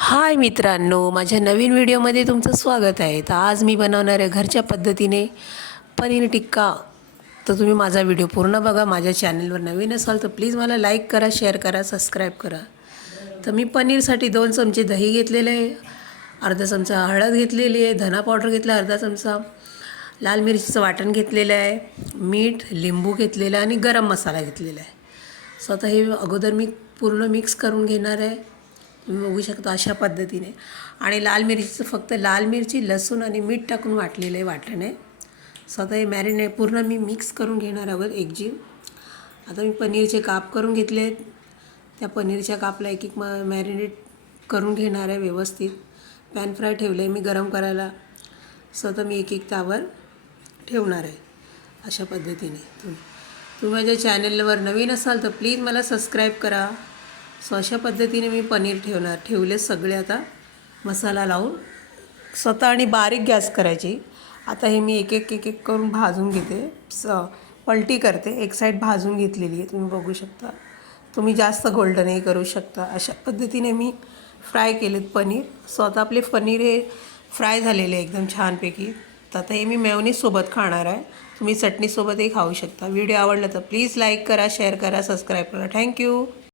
हाय मित्रांनो, माझ्या नवीन व्हिडिओमध्ये तुमचं स्वागत आहे. तर आज मी बनवणार आहे घरच्या पद्धतीने पनीर टिक्का. तर तुम्ही माझा व्हिडिओ पूर्ण बघा. माझ्या चॅनलवर नवीन असाल तर प्लीज मला लाईक करा, शेअर करा, सबस्क्राईब करा. तर मी पनीरसाठी 2 चमचे दही घेतलेले आहे, अर्धा चमचा हळद घेतलेली आहे, धना पावडर घेतला अर्धा चमचा, लाल मिरचीचं वाटण घेतलेलं आहे, मीठ, लिंबू घेतलेलं आहे आणि गरम मसाला घेतलेला आहे. सो आता हे अगोदर मी पूर्ण मिक्स करून घेणार आहे. तुम्ही बघू शकता अशा पद्धतीने. आणि लाल मिरचीचं फक्त लाल मिरची, लसूण आणि मीठ टाकून वाटलेलं आहे वाटण आहे. सो आता हे मॅरिनेट पूर्ण मी मिक्स करून घेणार आहोत एकजीव. आता मी पनीरचे काप करून घेतले आहेत. त्या पनीरच्या कापला एक एक मॅरिनेट करून घेणार आहे व्यवस्थित. पॅन फ्राय ठेवलं आहे मी गरम करायला. सो आता मी एक एक त्यावर ठेवणार आहे अशा पद्धतीने. तुम्ही माझ्या चॅनलवर नवीन असाल तर प्लीज मला सबस्क्राईब करा. सो अशा पद्धतीने मी पनीर ठेवले सगळे. आता मसाला लावून स्वतः आणि बारीक गॅस करायची. आता हे मी एक एक करून भाजून घेते. पलटी करते. एक साईड भाजून घेतलेली आहे तुम्ही बघू शकता. तुम्ही जास्त गोल्डनही करू शकता. अशा पद्धतीने मी फ्राय केलेत पनीर. सो आता आपले पनीर हे फ्राय झालेले आहे एकदम छानपैकी. तर आता हे मी मेयोनीजसोबत खाणार आहे. तुम्ही चटणीसोबतही खाऊ शकता. व्हिडिओ आवडला तर प्लीज लाईक करा, शेअर करा, सबस्क्राईब करा. थँक्यू.